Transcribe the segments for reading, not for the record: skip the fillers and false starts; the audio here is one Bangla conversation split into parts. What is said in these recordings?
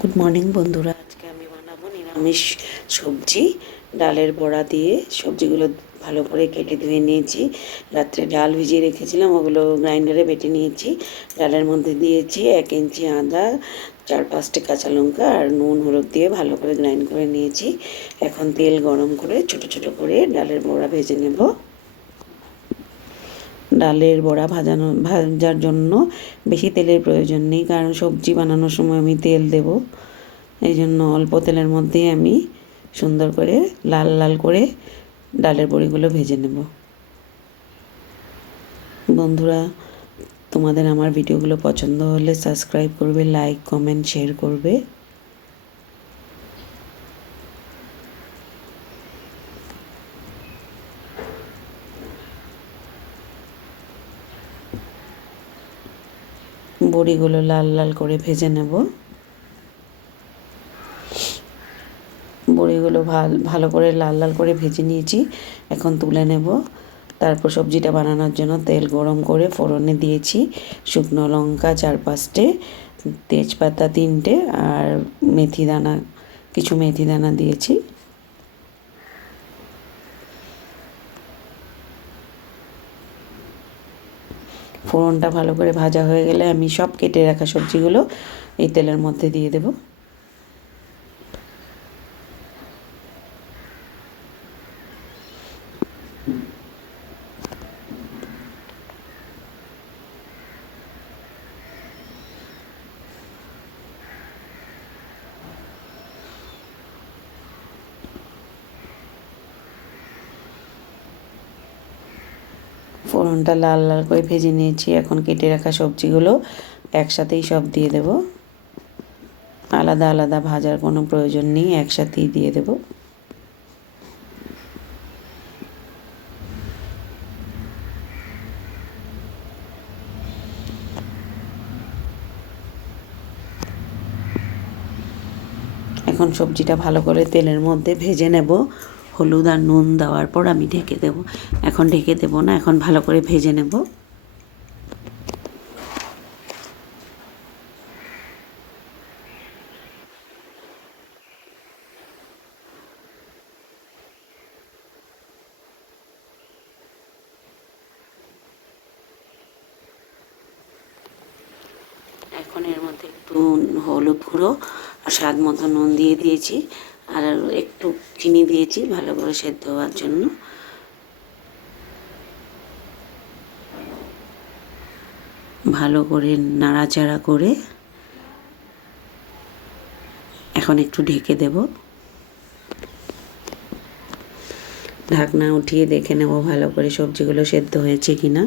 গুড মর্নিং বন্ধুরা, আজকে আমি বানাবো নিরামিষ সবজি। ডালের বড়া দিয়ে সবজিগুলো ভালো করে কেটে ধুয়ে নিয়েছি। রাত্রে ডাল ভিজিয়ে রেখেছিলাম, ওগুলো গ্রাইন্ডারে বেটে নিয়েছি। ডালের মধ্যে দিয়েছি 1 ইঞ্চি আদা, 4-5টি কাঁচা লঙ্কা আর নুন হলুদ দিয়ে ভালো করে গ্রাইন্ড করে নিয়েছি। এখন তেল গরম করে ছোট ছোট করে ডালের বড়া ভেজে নেব। ডালের বড়া ভাজার জন্য বেশি তেলের প্রয়োজন নেই, কারণ সবজি বানানোর সময় আমি তেল দেব। এই জন্য অল্প তেলের মধ্যেই আমি সুন্দর করে লাল লাল করে ডালের বড়িগুলো ভেজে নেব। বন্ধুরা, তোমাদের আমার ভিডিওগুলো পছন্দ হলে সাবস্ক্রাইব করবে, লাইক কমেন্ট শেয়ার করবে। বড়িগুলো লাল লাল করে ভেজে নেব। বড়িগুলো ভালো করে লাল লাল করে ভেজে নিয়েছি, এখন তুলে নেব। তারপর সবজিটা বানানোর জন্য তেল গরম করে ফোড়নে দিয়েছি শুকনো লঙ্কা 4-5টে, তেজপাতা 3টে আর কিছু মেথি দানা দিয়েছি। ফোড়নটা ভালো করে ভাজা হয়ে গেলে আমি সব কেটে রাখা সবজিগুলো এই তেলের মধ্যে দিয়ে দেব। ফোড়নটা লাল লাল করে ভেজে নিয়েছি, এখন কেটে রাখা সবজিগুলো একসাথেই সব দিয়ে দেব। আলাদা আলাদা ভাজার কোনো প্রয়োজন নেই, একসাথেই দিয়ে দেব। এখন সবজিটা ভালো করে তেলের মধ্যে ভেজে নেব। হলুদ আর নুন দেওয়ার পর আমি ঢেকে দেব। এখন ঢেকে দেব না, এখন ভালো করে ভেজে নেব। এখন এর মধ্যে একটু হলুদ গুঁড়ো আর স্বাদ মতো নুন দিয়ে দিয়েছি, আর একটু চিনি দিয়েছি ভালো করে সেদ্ধ হওয়ার জন্য। ভালো করে নাড়াচাড়া করে এখন একটু ঢেকে দেব। ঢাকনা উঠিয়ে দেখে নেব ভালো করে সবজিগুলো সেদ্ধ হয়েছে কিনা।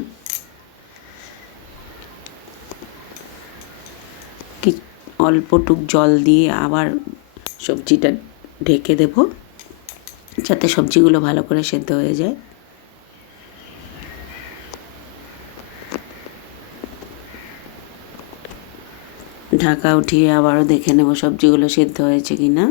অল্পটুক জল দিয়ে আবার সবজিটা ঢেকে দেব, যাতে সবজিগুলো ভালো করে সেদ্ধ হয়ে যায়। ঢাকা উঠিয়ে আবারও দেখে নেব সবজিগুলো সেদ্ধ হয়েছে কিনা।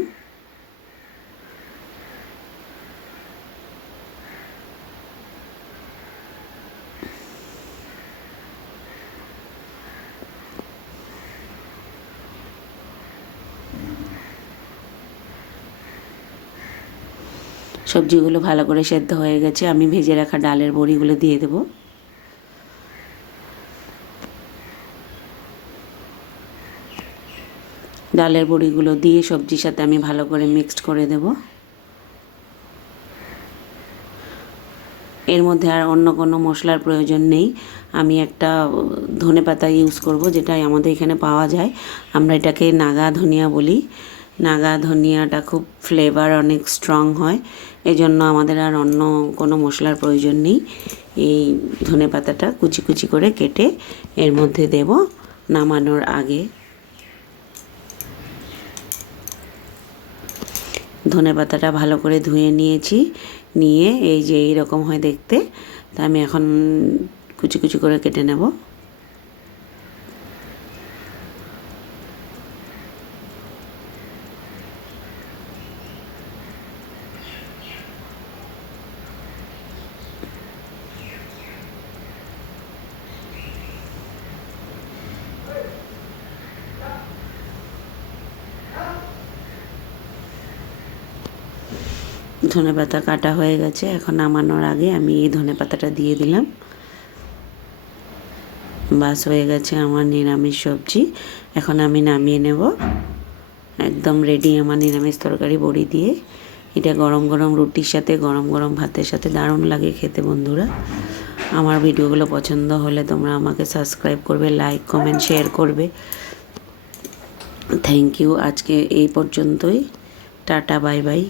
সবজিগুলো ভালো করে সেদ্ধ হয়ে গেছে, আমি ভেজে রাখা ডালের বড়িগুলো দিয়ে দেব। ডালের বড়িগুলো দিয়ে সবজির সাথে আমি ভালো করে মিক্সড করে দেব। এর মধ্যে আর অন্য কোনো মশলার প্রয়োজন নেই। আমি একটা ধনেপাতা ইউজ করব, যেটা আমাদের এখানে পাওয়া যায়। আমরা এটাকে নাগা ধনিয়া বলি। নাগা ধনিয়াটা খুব ফ্লেভার অনেক স্ট্রং হয়, এজন্য আমাদের আর অন্য কোনো মশলার প্রয়োজন নেই। এই ধনেপাতাটা কুচি কুচি করে কেটে এর মধ্যে দেব নামানোর আগে। ধনেপাতাটা ভালো করে ধুয়ে নিয়েছি, নিয়ে এই যে এইরকম হয় দেখতে, তা আমি এখন কুচি কুচি করে কেটে নেব। ধনেপাতা কাটা হয়ে গেছে, এখন নামানোর আগে আমি এই ধনেপাতাটা দিয়ে দিলাম। বাস হয়ে গেছে আমার নিরামিষ সবজি। এখন আমি নামিয়ে নেব। একদম রেডি আমার নিরামিষ তরকারি বড়ি দিয়ে। এটা গরম গরম রুটির সাথে, গরম গরম ভাতের সাথে দারুণ লাগে খেতে। বন্ধুরা, আমার ভিডিওগুলো পছন্দ হলে তোমরা আমাকে সাবস্ক্রাইব করবে, লাইক কমেন্ট শেয়ার করবে। Thank you. আজকে এই পর্যন্তই। Ta-ta, bye by.